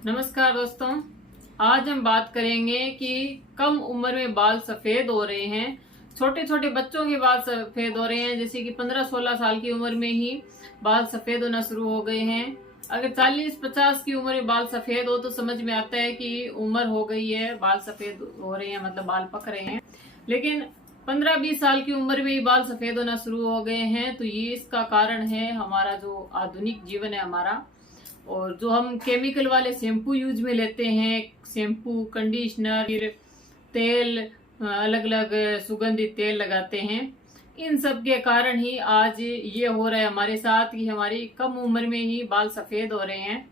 नमस्कार दोस्तों। आज हम बात करेंगे कि कम उम्र में बाल सफेद हो रहे हैं। छोटे छोटे बच्चों के बाल सफेद हो रहे हैं, जैसे कि 15-16 साल की उम्र में ही बाल सफेद होना शुरू हो गए हैं। अगर 40-50 की उम्र में बाल सफेद हो तो समझ में आता है कि उम्र हो गई है, बाल सफेद हो रहे हैं, मतलब बाल पक रहे हैं। लेकिन 15-20 साल की उम्र में ही बाल सफेद होना शुरू हो गए हैं, तो ये इसका कारण है हमारा जो आधुनिक जीवन है हमारा, और जो हम केमिकल वाले शैम्पू यूज में लेते हैं, शैम्पू, कंडीशनर, फिर तेल, अलग अलग सुगंधित तेल लगाते हैं। इन सब के कारण ही आज ये हो रहा है हमारे साथ कि हमारी कम उम्र में ही बाल सफेद हो रहे हैं।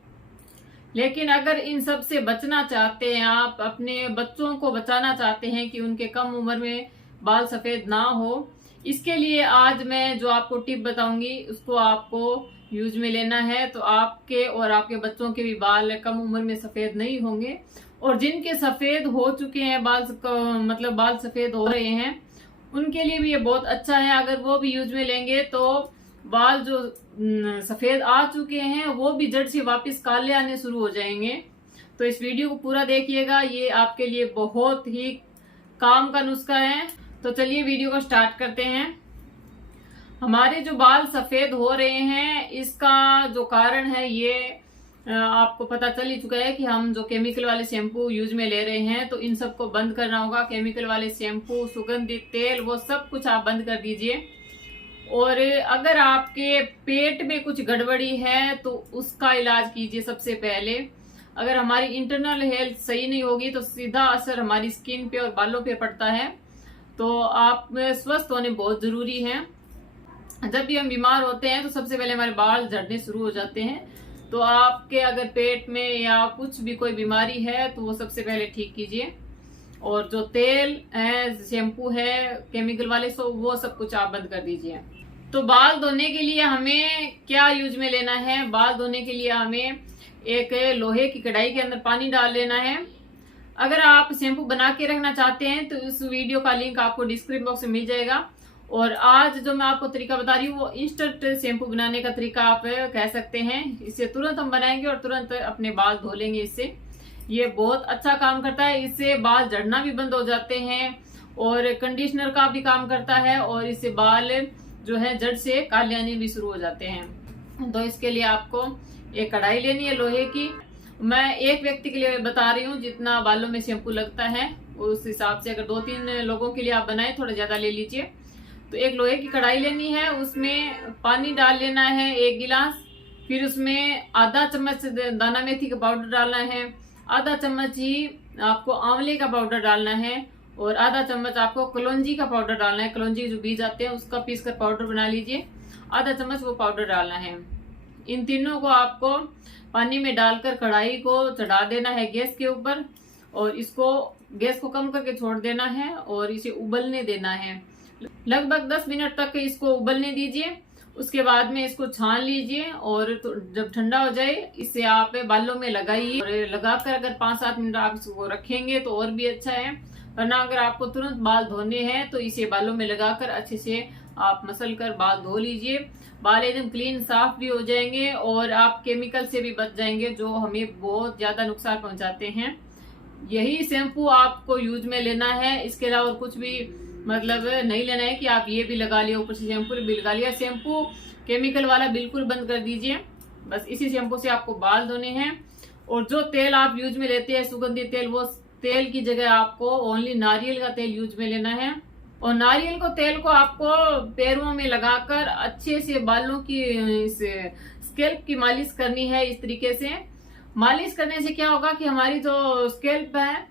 लेकिन अगर इन सब से बचना चाहते हैं, आप अपने बच्चों को बचाना चाहते हैं कि उनके कम उम्र में बाल सफेद ना हो, इसके लिए आज मैं जो आपको टिप बताऊंगी उसको आपको यूज में लेना है, तो आपके और आपके बच्चों के भी बाल कम उम्र में सफेद नहीं होंगे। और जिनके सफेद हो चुके हैं बाल, मतलब बाल सफेद हो रहे हैं, उनके लिए भी ये बहुत अच्छा है। अगर वो भी यूज में लेंगे तो बाल जो सफेद आ चुके हैं वो भी जड़ से वापस काले आने शुरू हो जाएंगे। तो इस वीडियो को पूरा देखिएगा, ये आपके लिए बहुत ही काम का नुस्खा है। तो चलिए वीडियो को स्टार्ट करते हैं। हमारे जो बाल सफेद हो रहे हैं, इसका जो कारण है ये आपको पता चल ही चुका है कि हम जो केमिकल वाले शैम्पू यूज में ले रहे हैं, तो इन सबको बंद करना होगा। केमिकल वाले शैम्पू, सुगंधित तेल, वो सब कुछ आप बंद कर दीजिए। और अगर आपके पेट में कुछ गड़बड़ी है तो उसका इलाज कीजिए सबसे पहले। अगर हमारी इंटरनल हेल्थ सही नहीं होगी तो सीधा असर हमारी स्किन पे और बालों पे पड़ता है। तो आप स्वस्थ होने बहुत जरूरी है। जब भी हम बीमार होते हैं तो सबसे पहले हमारे बाल झड़ने शुरू हो जाते हैं। तो आपके अगर पेट में या कुछ भी कोई बीमारी है तो वो सबसे पहले ठीक कीजिए। और जो तेल है, शैम्पू है केमिकल वाले, सो वो सब कुछ आप बंद कर दीजिए। तो बाल धोने के लिए हमें क्या यूज में लेना है? बाल धोने के लिए हमें एक लोहे की कढ़ाई के अंदर पानी डाल लेना है। अगर आप शैम्पू बना के रखना चाहते हैं तो इस वीडियो का लिंक आपको डिस्क्रिप्शन बॉक्स में मिल जाएगा। और आज जो मैं आपको तरीका बता रही हूँ वो इंस्टेंट शैम्पू बनाने का तरीका आप कह सकते हैं। इससे तुरंत हम बनाएंगे और तुरंत अपने बाल धो लेंगे। इससे ये बहुत अच्छा काम करता है। इससे बाल झड़ना भी बंद हो जाते हैं और कंडीशनर का भी काम करता है, और इससे बाल जो है जड़ से काले आने भी शुरू हो जाते हैं। तो इसके लिए आपको एक कढ़ाई लेनी है लोहे की। मैं एक व्यक्ति के लिए बता रही हूँ, जितना बालों में शैम्पू लगता है उस हिसाब से। अगर 2-3 लोगों के लिए आप बनाए थोड़ा ज्यादा ले लीजिए। तो एक लोहे की कढ़ाई लेनी है, उसमें पानी डाल लेना है 1 गिलास। फिर उसमें आधा चम्मच दाना मेथी का पाउडर डालना है, आधा चम्मच ही आपको आंवले का पाउडर डालना है, और आधा चम्मच आपको कलौंजी का पाउडर डालना है। कलौंजी जो बीज आते हैं उसका पीस कर पाउडर बना लीजिए, आधा चम्मच वो पाउडर डालना है। इन तीनों को आपको पानी में डालकर कढ़ाई को चढ़ा देना है गैस के ऊपर, और इसको गैस को कम करके छोड़ देना है और इसे उबलने देना है। लगभग 10 मिनट तक इसको उबलने दीजिए। उसके बाद में इसको छान लीजिए, और तो जब ठंडा हो जाए इसे आप बालों में लगाइए। और लगाकर अगर 5-7 मिनट आप इसको रखेंगे तो और भी अच्छा है। वरना अगर आपको तुरंत बाल धोने हैं तो इसे बालों में लगाकर अच्छे से आप मसल कर बाल धो लीजिए। बाल एकदम क्लीन साफ भी हो जाएंगे और आप केमिकल से भी बच जाएंगे जो हमें बहुत ज्यादा नुकसान पहुंचाते हैं। यही शैम्पू आपको यूज में लेना है, इसके अलावा कुछ भी मतलब नहीं लेना है कि आप ये भी लगा लिया, ऊपर से शैम्पू भी लगा लिया। शैम्पू केमिकल वाला बिल्कुल बंद कर दीजिए। बस इसी शैम्पू से आपको बाल धोने हैं। और जो तेल आप यूज में लेते हैं सुगंधित तेल, वो तेल की जगह आपको ओनली नारियल का तेल यूज में लेना है। और नारियल को तेल को आपको पैरों में लगाकर अच्छे से बालों की स्कैल्प की मालिश करनी है। इस तरीके से मालिश करने से क्या होगा कि हमारी जो स्कैल्प है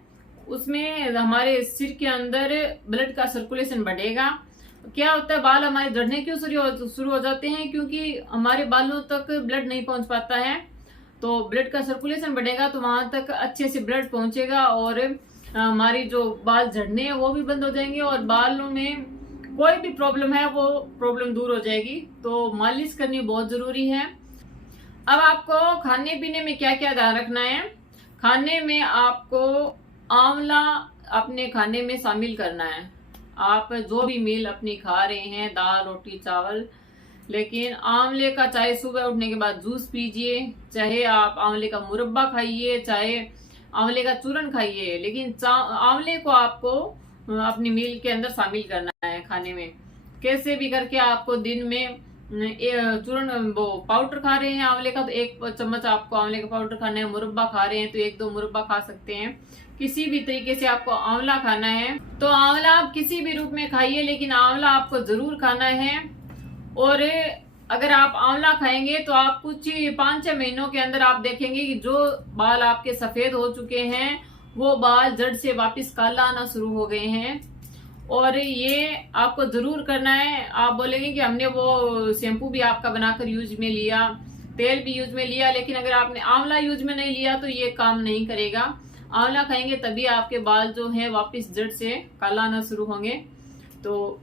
उसमें हमारे सिर के अंदर ब्लड का सर्कुलेशन बढ़ेगा। क्या होता है, बाल हमारे झड़ने क्यों शुरू हो जाते हैं? क्योंकि हमारे बालों तक ब्लड नहीं पहुंच पाता है। तो ब्लड का सर्कुलेशन बढ़ेगा तो वहां तक अच्छे से ब्लड पहुंचेगा, और हमारी जो बाल झड़ने हैं वो भी बंद हो जाएंगे, और बालों में कोई भी प्रॉब्लम है वो प्रॉब्लम दूर हो जाएगी। तो मालिश करनी बहुत जरूरी है। अब आपको खाने पीने में क्या क्या ध्यान रखना है? खाने में आपको आंवला अपने खाने में शामिल करना है। आप जो भी मील अपनी खा रहे हैं, दाल, रोटी, चावल, लेकिन आंवले का चाहे सुबह उठने के बाद जूस पीजिए, चाहे आप आंवले का मुरब्बा खाइए, चाहे आंवले का चूरन खाइए, लेकिन आंवले को आपको अपनी मील के अंदर शामिल करना है खाने में। कैसे भी करके आपको दिन में चूरन वो पाउडर खा रहे हैं आंवले का तो 1 चम्मच आपको आंवले का पाउडर खाना है, मुरब्बा खा रहे हैं तो 1-2 मुरब्बा खा सकते हैं। किसी भी तरीके से आपको आंवला खाना है तो आंवला आप किसी भी रूप में खाइए, लेकिन आंवला आपको जरूर खाना है। और अगर आप आंवला खाएंगे तो आप कुछ 5-6 महीनों के अंदर आप देखेंगे कि जो बाल आपके सफेद हो चुके हैं वो बाल जड़ से वापस काला आना शुरू हो गए हैं। और ये आपको जरूर करना है। आप बोलेंगे कि हमने वो शैम्पू भी आपका बनाकर यूज में लिया, तेल भी यूज में लिया, लेकिन अगर आपने आंवला यूज में नहीं लिया तो ये काम नहीं करेगा। आंवला खाएंगे तभी आपके बाल जो है वापस जड़ से काला आना शुरू होंगे। तो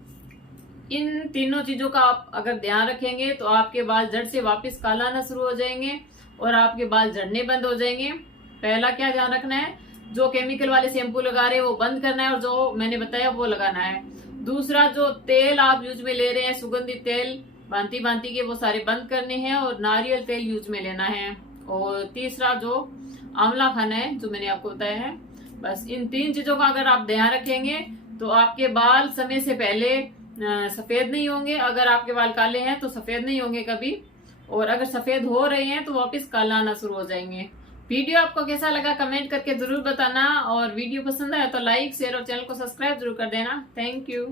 इन तीनों चीजों का आप अगर ध्यान रखेंगे तो आपके बाल जड़ से वापस काला आना शुरू हो जाएंगे और आपके बाल झड़ने बंद हो जाएंगे। पहला क्या ध्यान रखना है, जो केमिकल वाले शैम्पू लगा रहे हैं वो बंद करना है और जो मैंने बताया वो लगाना है। दूसरा, जो तेल आप यूज में ले रहे हैं सुगंधित तेल भांति भांति के वो सारे बंद करने हैं और नारियल तेल यूज में लेना है। और तीसरा, जो आंवला खाना है जो मैंने आपको बताया है। बस इन 3 चीजों का अगर आप ध्यान रखेंगे तो आपके बाल समय से पहले सफेद नहीं होंगे। अगर आपके बाल काले हैं तो सफेद नहीं होंगे कभी, और अगर सफेद हो रहे हैं तो वापस काला आना शुरू हो जाएंगे। वीडियो आपको कैसा लगा कमेंट करके जरूर बताना, और वीडियो पसंद आया तो लाइक शेयर और चैनल को सब्सक्राइब जरूर कर देना। Thank you.